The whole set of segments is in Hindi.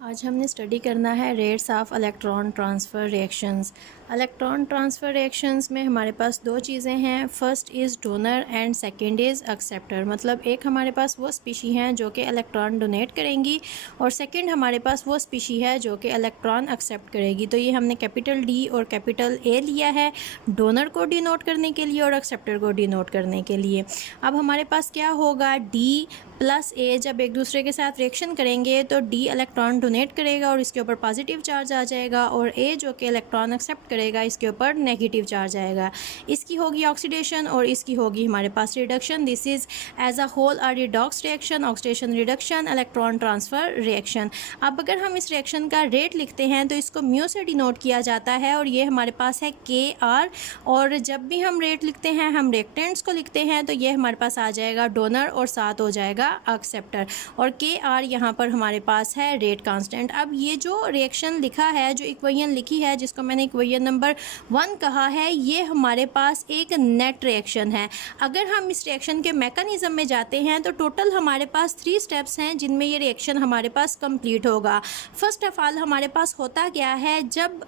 आज हमने स्टडी करना है rates of electron transfer reactions. Electron transfer reactions में हमारे पास दो चीज़ें हैं, first is donor and second is acceptor. मतलब एक हमारे पास वो स्पीशी हैं जो कि इलेक्ट्रॉन डोनेट करेंगी और सेकंड हमारे पास वो स्पीशी है जो कि इलेक्ट्रॉन एक्सेप्ट करेगी। तो ये हमने कैपिटल डी और कैपिटल ए लिया है डोनर को डिनोट करने के लिए और एक्सेप्टर को डिनोट करने के लिए। अब हमारे पास क्या होगा, डी प्लस ए जब एक दूसरे के साथ रिएक्शन करेंगे तो डी इलेक्ट्रॉन डोनेट करेगा और इसके ऊपर पॉजिटिव चार्ज आ जाएगा और ए जो कि इलेक्ट्रॉन एक्सेप्ट करेगा इसके ऊपर नेगेटिव चार्ज आएगा। इसकी होगी ऑक्सीडेशन और इसकी होगी हमारे पास reduction. This is as a whole a redox reaction, oxidation reduction, electron transfer reaction. अब अगर हम इस रिएक्शन का रेट लिखते हैं तो इसको म्यू से डिनोट किया जाता है और ये हमारे पास है के आर। और जब भी हम रेट लिखते हैं हम रिएक्टेंट्स को लिखते हैं तो ये हमारे पास आ जाएगा डोनर और साथ हो जाएगा एक्सेप्टर और के आर यहाँ पर हमारे पास है रेट कांस्टेंट। अब ये जो रिएक्शन लिखा है, जो इक्वेशन लिखी है जिसको मैंने इक्वेशन नंबर 1 कहा है, ये हमारे पास एक नेट रिएक्शन है। अगर हम इस रिएक्शन के मैकेनिज्म में जाते हैं तो टोटल हमारे पास 3 स्टेप्स हैं जिनमें ये रिएक्शन हमारे पास कंप्लीट होगा। फर्स्ट ऑफ ऑल हमारे पास होता क्या है, जब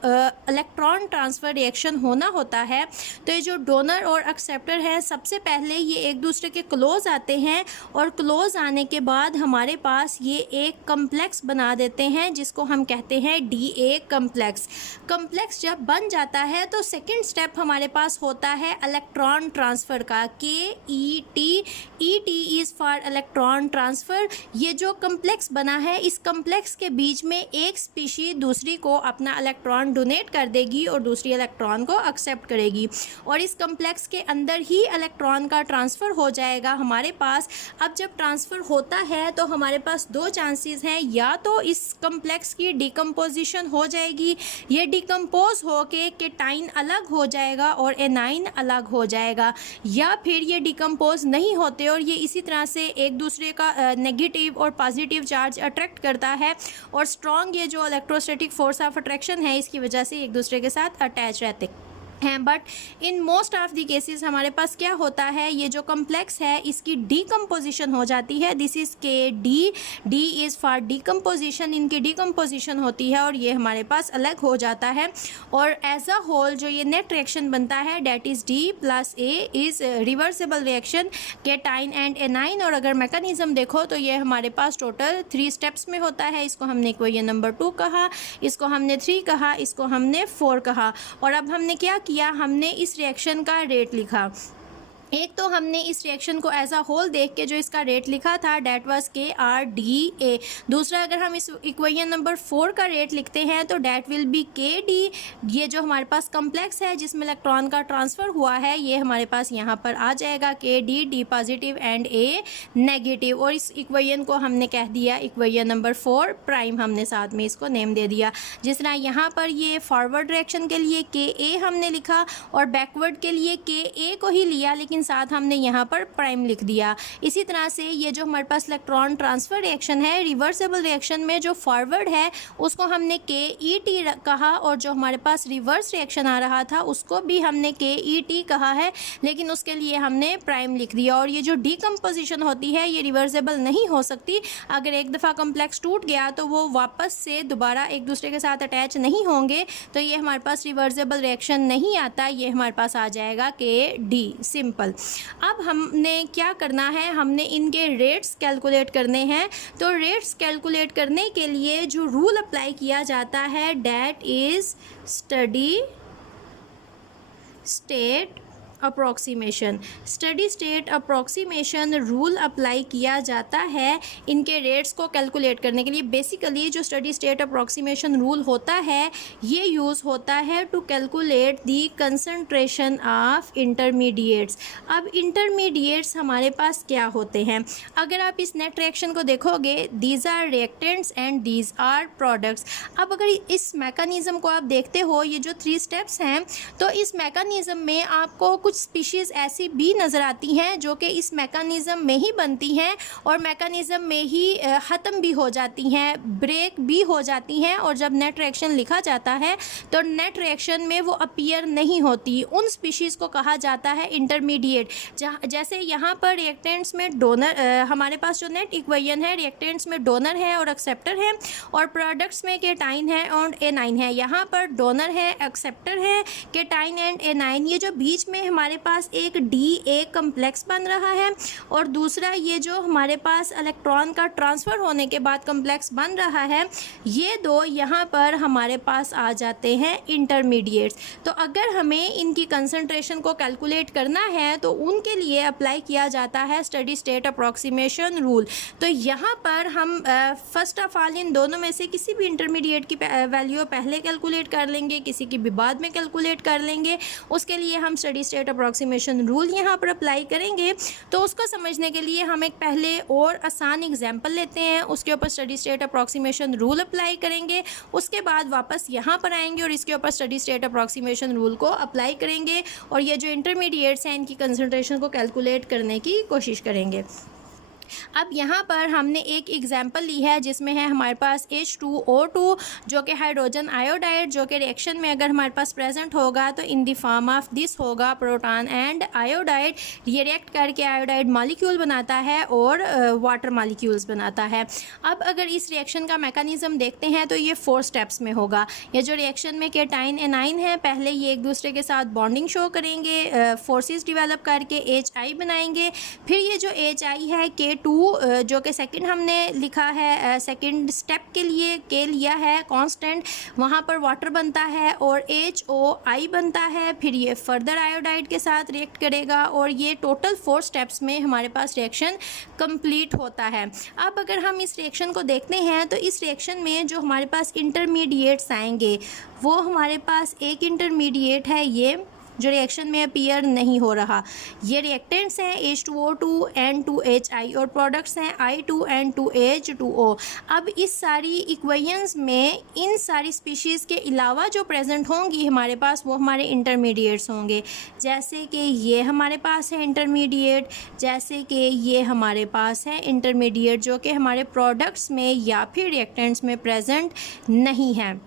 इलेक्ट्रॉन ट्रांसफ़र रिएक्शन होना होता है तो ये जो डोनर और एक्सेप्टर हैं सबसे पहले ये एक दूसरे के क्लोज आते हैं और क्लोज आने के बाद हमारे पास ये एक कम्प्लेक्स बना देते हैं जिसको हम कहते हैं डी ए कम्प्लेक्स। कम्प्लेक्स जब बन जाता है तो सेकंड स्टेप हमारे पास होता है इलेक्ट्रॉन ट्रांसफ़र का, के E T is for electron transfer. ये जो कम्प्लेक्स बना है इस कम्प्लेक्स के बीच में एक स्पीशी दूसरी को अपना इलेक्ट्रॉन डोनेट कर देगी और दूसरी इलेक्ट्रॉन को एक्सेप्ट करेगी और इस कम्प्लेक्स के अंदर ही इलेक्ट्रॉन का ट्रांसफ़र हो जाएगा हमारे पास। अब जब ट्रांसफ़र होता है तो हमारे पास दो चांसेस हैं, या तो इस कम्प्लेक्स की डिकम्पोजिशन हो जाएगी, ये डिकम्पोज हो के केटाइन अलग हो जाएगा और एनाइन अलग हो जाएगा, या फिर ये डिकम्पोज नहीं होते और ये इसी तरह से एक दूसरे का नेगेटिव और पॉजिटिव चार्ज अट्रैक्ट करता है और स्ट्रॉन्ग ये जो इलेक्ट्रोस्टैटिक फोर्स ऑफ अट्रैक्शन है इसकी वजह से एक दूसरे के साथ अटैच रहते हैं। But in most of the cases हमारे पास क्या होता है, ये जो कम्प्लेक्स है इसकी डीकम्पोजिशन हो जाती है। दिस इज़ के डी इज़ फॉर डीकम्पोजिशन, इनकी डीकम्पोजिशन होती है और ये हमारे पास अलग हो जाता है और एज अ होल जो ये नेट रिएक्शन बनता है that is D plus A is reversible reaction cation and A9. और अगर मैकेनिज्म देखो तो ये हमारे पास टोटल 3 स्टेप्स में होता है। इसको हमने इक्वेशन नंबर 2 कहा, इसको हमने 3 कहा, इसको हमने 4 कहा। और अब हमने क्या किया, हमने इस रिएक्शन का रेट लिखा। एक तो हमने इस रिएक्शन को एज अ होल देख के जो इसका रेट लिखा था डैट वाज के आर डी ए। दूसरा अगर हम इस इक्वेशन नंबर 4 का रेट लिखते हैं तो डैट विल बी के डी। ये जो हमारे पास कम्प्लेक्स है जिसमें इलेक्ट्रॉन का ट्रांसफ़र हुआ है ये हमारे पास यहाँ पर आ जाएगा के D positive and A negative. और इस इक्वेशन को हमने कह दिया इक्वेशन नंबर 4 प्राइम, हमने साथ में इसको नेम दे दिया। जिस तरह यहाँ पर ये फॉरवर्ड रिएक्शन के लिए के ए हमने लिखा और बैकवर्ड के लिए के ए को ही लिया, लेकिन साथ हमने यहाँ पर प्राइम लिख दिया। इसी तरह से ये जो हमारे पास इलेक्ट्रॉन ट्रांसफ़र रिएक्शन है, रिवर्सिबल रिएक्शन में जो फॉरवर्ड है उसको हमने के ई टी कहा और जो हमारे पास रिवर्स रिएक्शन आ रहा था उसको भी हमने के ई टी कहा है, लेकिन उसके लिए हमने प्राइम लिख दिया। और ये जो डीकम्पोजिशन होती है ये रिवर्सिबल नहीं हो सकती। अगर एक दफ़ा कम्प्लेक्स टूट गया तो वो वापस से दोबारा एक दूसरे के साथ अटैच नहीं होंगे, तो ये हमारे पास रिवर्सिबल रिएक्शन नहीं आता, ये हमारे पास आ जाएगा के डी, सिंपल। अब हमने क्या करना है, हमने इनके रेट्स कैलकुलेट करने हैं। तो रेट्स कैलकुलेट करने के लिए जो रूल अप्लाई किया जाता है that is steady state approximation. Steady state approximation rule apply किया जाता है इनके रेट्स को कैलकुलेट करने के लिए। बेसिकली जो स्टडी स्टेट अप्रॉक्सीमेशन रूल होता है ये यूज़ होता है to calculate the concentration of intermediates. अब इंटरमीडिएट्स हमारे पास क्या होते हैं, अगर आप इस नेट रिएक्शन को देखोगे these are reactants and these are products. अब अगर इस मैकेनिज़्म को आप देखते हो, ये जो 3 स्टेप्स हैं तो इस मैकेनिज़्म में आपको कुछ स्पीशीज़ ऐसी भी नज़र आती हैं जो कि इस मैकेनिज़्म में ही बनती हैं और मैकेनिज़्म में ही ख़त्म भी हो जाती हैं, ब्रेक भी हो जाती हैं, और जब नेट रिएक्शन लिखा जाता है तो नेट रिएक्शन में वो अपीयर नहीं होती। उन स्पीशीज़ को कहा जाता है इंटरमीडिएट। जैसे यहाँ पर रिएक्टेंट्स में डोनर, हमारे पास जो नेट इक्वेशन है, रिएक्टेंट्स में डोनर है और एक्सेप्टर है, और प्रोडक्ट्स में केटाइन है और एनाइन है। यहाँ पर डोनर है, एक्सेप्टर है, केटाइन एंड एनाइन। ये जो बीच में हमारे पास एक डी कम्प्लेक्स बन रहा है और दूसरा ये जो हमारे पास इलेक्ट्रॉन का ट्रांसफ़र होने के बाद कम्प्लेक्स बन रहा है, ये दो यहाँ पर हमारे पास आ जाते हैं इंटरमीडिएट्स। तो अगर हमें इनकी कंसंट्रेशन को कैलकुलेट करना है तो उनके लिए अप्लाई किया जाता है स्टडी स्टेट अप्रॉक्सीमेशन रूल। तो यहाँ पर हम फर्स्ट ऑफ ऑल इन दोनों में से किसी भी इंटरमीडिएट की वैल्यू पहले कैलकुलेट कर लेंगे, किसी की भी बाद में कैलकुलेट कर लेंगे। उसके लिए हम स्टडी स्टेट अप्रॉक्सीमेशन रूल यहाँ पर अप्लाई करेंगे। तो उसको समझने के लिए हम एक पहले और आसान एग्जाम्पल लेते हैं, उसके ऊपर steady state approximation rule apply करेंगे, उसके बाद वापस यहाँ पर आएंगे और इसके ऊपर स्टडी स्टेट अप्रॉक्सीमेशन रूल को अप्लाई करेंगे और ये जो इंटरमीडिएट्स हैं इनकी कंसंट्रेशन को कैलकुलेट करने की कोशिश करेंगे। अब यहाँ पर हमने एक एग्जाम्पल ली है जिसमें है हमारे पास H2O2 जो कि हाइड्रोजन आयोडाइड, जो कि रिएक्शन में अगर हमारे पास प्रेजेंट होगा तो in the form of this होगा प्रोटॉन एंड आयोडाइड। ये रिएक्ट करके आयोडाइड मॉलिक्यूल बनाता है और वाटर मॉलिक्यूल्स बनाता है। अब अगर इस रिएक्शन का मैकेनिज्म देखते हैं तो ये 4 स्टेप्स में होगा। ये जो रिएक्शन में केटाइन एनाइन है, पहले ये एक दूसरे के साथ बॉन्डिंग शो करेंगे, फोर्सेस डेवलप करके HI बनाएंगे। फिर ये जो HI है K2 जो कि सेकंड हमने लिखा है, सेकंड स्टेप के लिए K लिया है कांस्टेंट, वहाँ पर वाटर बनता है और HOI बनता है। फिर ये फर्दर आयोडाइड के साथ रिएक्ट करेगा और ये टोटल 4 स्टेप्स में हमारे पास रिएक्शन कंप्लीट होता है। अब अगर हम इस रिएक्शन को देखते हैं तो इस रिएक्शन में जो हमारे पास इंटरमीडिएट्स आएंगे वो हमारे पास एक इंटरमीडिएट है ये जो रिएक्शन में अपीयर नहीं हो रहा। ये रिएक्टेंट्स हैं H2O2 N2HI और प्रोडक्ट्स हैं I2N2H2O। अब इस सारी इक्वेशंस में इन सारी स्पीशीज़ के अलावा जो प्रेजेंट होंगी हमारे पास वो हमारे इंटरमीडिएट्स होंगे। जैसे कि ये हमारे पास है इंटरमीडिएट, जैसे कि ये हमारे पास है इंटरमीडिएट जो कि हमारे प्रोडक्ट्स में या फिर रिएक्टेंट्स में प्रेजेंट नहीं है।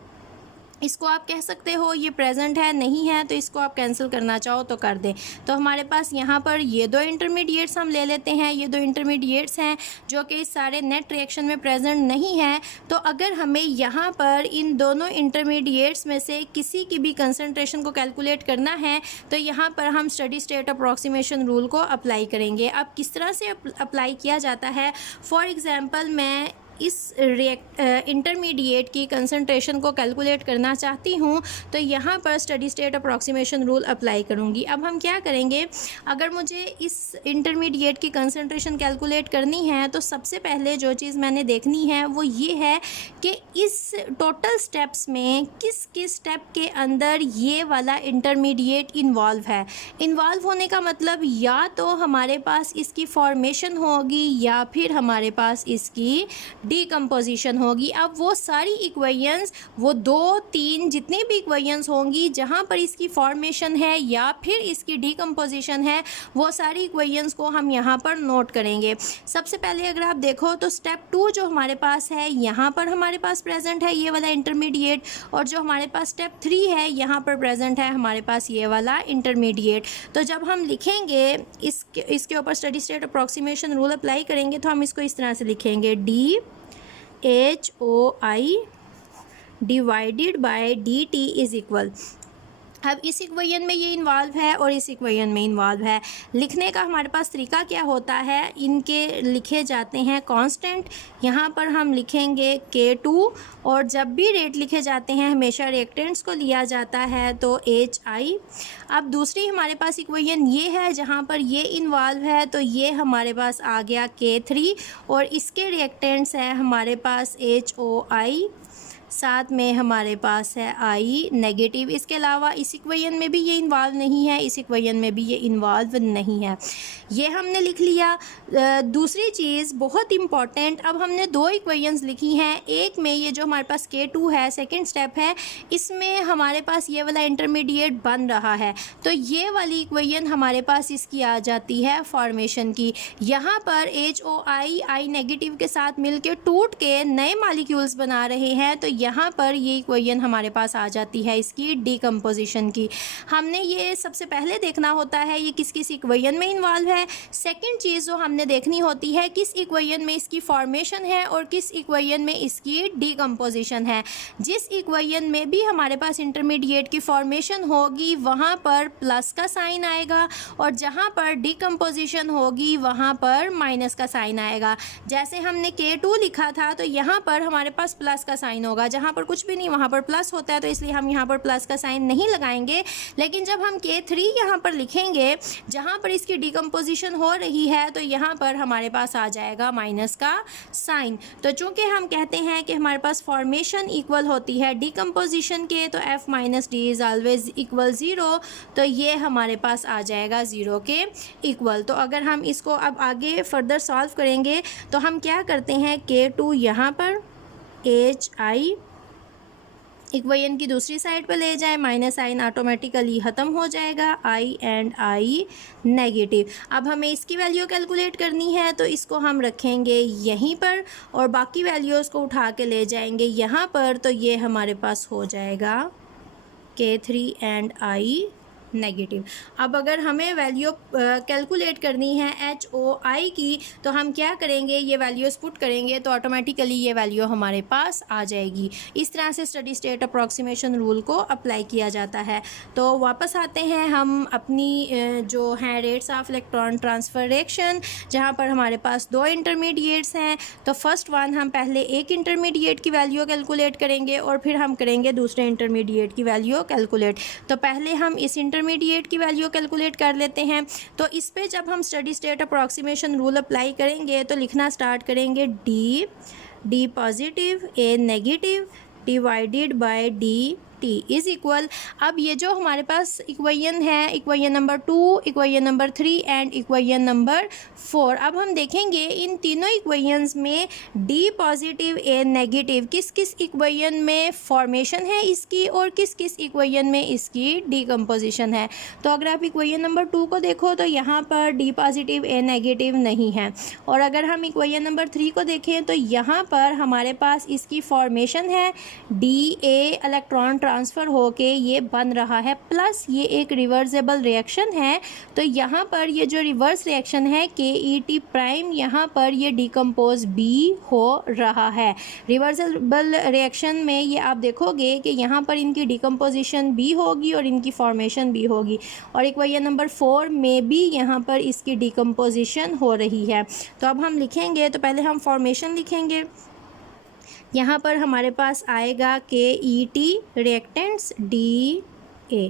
इसको आप कह सकते हो ये प्रेजेंट है, नहीं है तो इसको आप कैंसिल करना चाहो तो कर दें। तो हमारे पास यहाँ पर ये 2 इंटरमीडिएट्स हम ले लेते हैं। ये 2 इंटरमीडिएट्स हैं जो कि इस सारे नेट रिएक्शन में प्रेजेंट नहीं है। तो अगर हमें यहाँ पर इन दोनों इंटरमीडिएट्स में से किसी की भी कंसंट्रेशन को कैलकुलेट करना है तो यहाँ पर हम स्टडी स्टेट अप्रॉक्सीमेशन रूल को अप्लाई करेंगे। अब किस तरह से अप्लाई किया जाता है, फॉर एग्ज़ाम्पल मैं इस इंटरमीडिएट की कंसंट्रेशन को कैलकुलेट करना चाहती हूँ तो यहाँ पर steady state approximation rule apply करूँगी। अब हम क्या करेंगे, अगर मुझे इस इंटरमीडिएट की कंसंट्रेशन कैलकुलेट करनी है तो सबसे पहले जो चीज़ मैंने देखनी है वो ये है कि इस टोटल स्टेप्स में किस किस स्टेप के अंदर ये वाला इंटरमीडिएट इन्वॉल्व है। इन्वॉल्व होने का मतलब या तो हमारे पास इसकी फॉर्मेशन होगी या फिर हमारे पास इसकी डीकम्पोजिशन होगी। अब वो सारी इक्वेशंस, वो 2-3 जितनी भी इक्वेशंस होंगी जहाँ पर इसकी फॉर्मेशन है या फिर इसकी डीकम्पोजिशन है, वो सारी इक्वेशंस को हम यहाँ पर नोट करेंगे। सबसे पहले अगर आप देखो तो स्टेप 2 जो हमारे पास है यहाँ पर हमारे पास प्रेजेंट है ये वाला इंटरमीडिएट, और जो हमारे पास स्टेप 3 है यहाँ पर प्रेजेंट है हमारे पास ये वाला इंटरमीडिएट। तो जब हम लिखेंगे इसके ऊपर steady state approximation rule apply करेंगे तो हम इसको इस तरह से लिखेंगे DHOI divided by DT is equal. अब इस इक्वेशन में ये इन्वॉल्व है और इस इक्वेशन में इन्वॉल्व है। लिखने का हमारे पास तरीका क्या होता है, इनके लिखे जाते हैं कांस्टेंट। यहाँ पर हम लिखेंगे K2 और जब भी रेट लिखे जाते हैं हमेशा रिएक्टेंट्स को लिया जाता है तो HI। अब दूसरी हमारे पास इक्वेशन ये है जहाँ पर ये इन्वॉल्व है तो ये हमारे पास आ गया K3 और इसके रिएक्टेंट्स हैं हमारे पास HOI साथ में हमारे पास है आई नेगेटिव। इसके अलावा इस इक्वेशन में भी ये इन्वॉल्व नहीं है, इस इक्वेशन में भी ये इन्वॉल्व नहीं है। ये हमने लिख लिया। दूसरी चीज़ बहुत इम्पॉर्टेंट, अब हमने दो इक्वेशंस लिखी हैं। एक में ये जो हमारे पास K2 है, सेकंड स्टेप है, इसमें हमारे पास ये वाला इंटरमीडिएट बन रहा है, तो ये वाली इक्वेशन हमारे पास इसकी आ जाती है फॉर्मेशन की। यहाँ पर HOI आई नेगेटिव के साथ मिलके टूट के नए मॉलिक्यूल्स बना रहे हैं, तो यहाँ पर ये इक्वेशन हमारे पास आ जाती है इसकी डीकम्पोजिशन की। हमने ये सबसे पहले देखना होता है ये किस किस इक्वेशन में इन्वॉल्व है। सेकंड चीज़ जो हमने देखनी होती है किस इक्वेशन में इसकी फॉर्मेशन है और किस इक्वेशन में इसकी डीकम्पोजिशन है। जिस इक्वेशन में भी हमारे पास इंटरमीडिएट की फॉर्मेशन होगी वहाँ पर प्लस का साइन आएगा, और जहाँ पर डीकम्पोजिशन होगी वहाँ पर माइनस का साइन आएगा। जैसे हमने K2 लिखा था तो यहाँ पर हमारे पास प्लस का साइन होगा, जहाँ पर कुछ भी नहीं वहाँ पर प्लस होता है, तो इसलिए हम यहाँ पर प्लस का साइन नहीं लगाएंगे। लेकिन जब हम K3 यहाँ पर लिखेंगे जहाँ पर इसकी डीकम्पोजिशन हो रही है, तो यहाँ पर हमारे पास आ जाएगा माइनस का साइन। तो चूँकि हम कहते हैं कि हमारे पास फॉर्मेशन इक्वल होती है डीकम्पोजिशन के, तो F minus D is always equal 0, तो ये हमारे पास आ जाएगा 0 के इक्वल। तो अगर हम इसको अब आगे फर्दर सॉल्व करेंगे तो हम क्या करते हैं, K2 यहाँ पर HI इक्वेशन की दूसरी साइड पर ले जाए, माइनस साइन ऑटोमेटिकली ख़त्म हो जाएगा, I एंड I नेगेटिव। अब हमें इसकी वैल्यू कैलकुलेट करनी है, तो इसको हम रखेंगे यहीं पर और बाकी वैल्यूज़ को उठा के ले जाएंगे यहाँ पर, तो ये हमारे पास हो जाएगा K3 एंड I नेगेटिव। अब अगर हमें वैल्यू कैलकुलेट करनी है HOI की, तो हम क्या करेंगे, ये वैल्यूज़ पुट करेंगे तो ऑटोमेटिकली ये वैल्यू हमारे पास आ जाएगी। इस तरह से स्टडी स्टेट अप्रॉक्सीमेशन रूल को अप्लाई किया जाता है। तो वापस आते हैं हम अपनी जो हैं rates of electron transfer reaction, जहाँ पर हमारे पास दो इंटरमीडिएट्स हैं। तो फर्स्ट वन हम पहले एक इंटरमीडिएट की वैल्यू कैलकुलेट करेंगे और फिर हम करेंगे दूसरे इंटरमीडिएट की वैल्यू कैलकुलेट। तो पहले हम इस इंटरमीडिएट की वैल्यू कैलकुलेट कर लेते हैं। तो इस पे जब हम steady state approximation rule apply करेंगे तो लिखना स्टार्ट करेंगे D positive A negative divided by D T is equal. अब ये जो हमारे पास इक्वेशन है, equation number 2, equation number 3 and equation number 4, अब हम देखेंगे इन तीनों इक्वेशंस में डी पॉजिटिव A नेगेटिव किस किस इक्वेशन में फॉर्मेशन है इसकी और किस किस इक्वेशन में इसकी डीकम्पोजिशन है। तो अगर आप इक्वेशन नंबर 2 को देखो तो यहाँ पर डी पॉजिटिव A नेगेटिव नहीं है, और अगर हम इक्वेशन नंबर 3 को देखें तो यहाँ पर हमारे पास इसकी फॉर्मेशन है DA इलेक्ट्रॉन ट्रांसफ़र होके ये बन रहा है, प्लस ये एक रिवर्सेबल रिएक्शन है। तो यहाँ पर ये जो रिवर्स रिएक्शन है KET प्राइम, यहाँ पर ये डिकम्पोज B हो रहा है। रिवर्सेबल रिएक्शन में ये आप देखोगे कि यहाँ पर इनकी डिकम्पोजिशन B होगी और इनकी फॉर्मेशन B होगी, और इक्वेशन नंबर 4 में भी यहाँ पर इसकी डिकम्पोजिशन हो रही है। तो अब हम लिखेंगे, तो पहले हम फॉर्मेशन लिखेंगे। यहाँ पर हमारे पास आएगा KET रिएक्टेंट्स DA।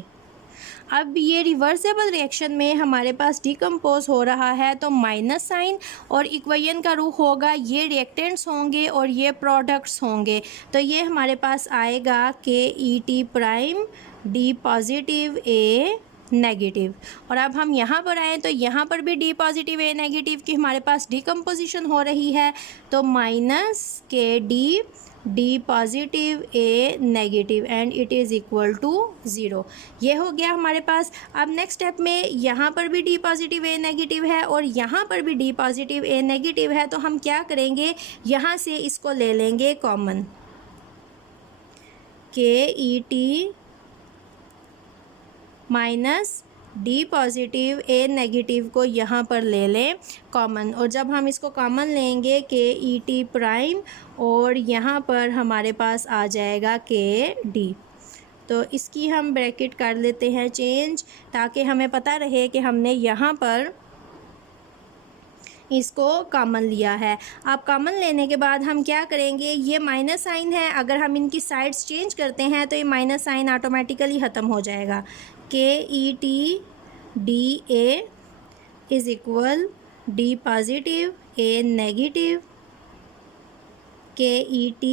अब ये रिवर्सेबल रिएक्शन में हमारे पास डिकम्पोज हो रहा है, तो माइनस साइन और इक्वेशन का रूप होगा, ये रिएक्टेंट्स होंगे और ये प्रोडक्ट्स होंगे। तो ये हमारे पास आएगा KET prime D positive A negative. और अब हम यहाँ पर आएँ तो यहाँ पर भी डी पॉजिटिव A नेगेटिव की हमारे पास डिकम्पोजिशन हो रही है, तो minus KD D positive A negative and it is equal to 0। ये हो गया हमारे पास। अब नेक्स्ट स्टेप में यहाँ पर भी डी पॉजिटिव A नेगेटिव है और यहाँ पर भी डी पॉजिटिव A नेगेटिव है, तो हम क्या करेंगे, यहाँ से इसको ले लेंगे common, KET minus D positive A negative को यहाँ पर ले लें कॉमन, और जब हम इसको कॉमन लेंगे KET प्राइम और यहाँ पर हमारे पास आ जाएगा KD। तो इसकी हम ब्रैकेट कर लेते हैं चेंज, ताकि हमें पता रहे कि हमने यहाँ पर इसको कॉमन लिया है। अब कॉमन लेने के बाद हम क्या करेंगे, ये माइनस साइन है, अगर हम इनकी साइड्स चेंज करते हैं तो ये माइनस साइन ऑटोमेटिकली ख़त्म हो जाएगा। KET DA is equal D positive A negative KET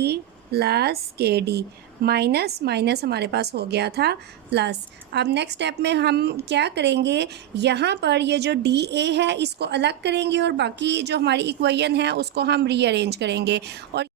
plus के डी, माइनस माइनस हमारे पास हो गया था प्लस। अब नेक्स्ट स्टेप में हम क्या करेंगे, यहाँ पर ये जो डी ए है इसको अलग करेंगे और बाकी जो हमारी इक्वेशन है उसको हम रीअरेंज करेंगे। और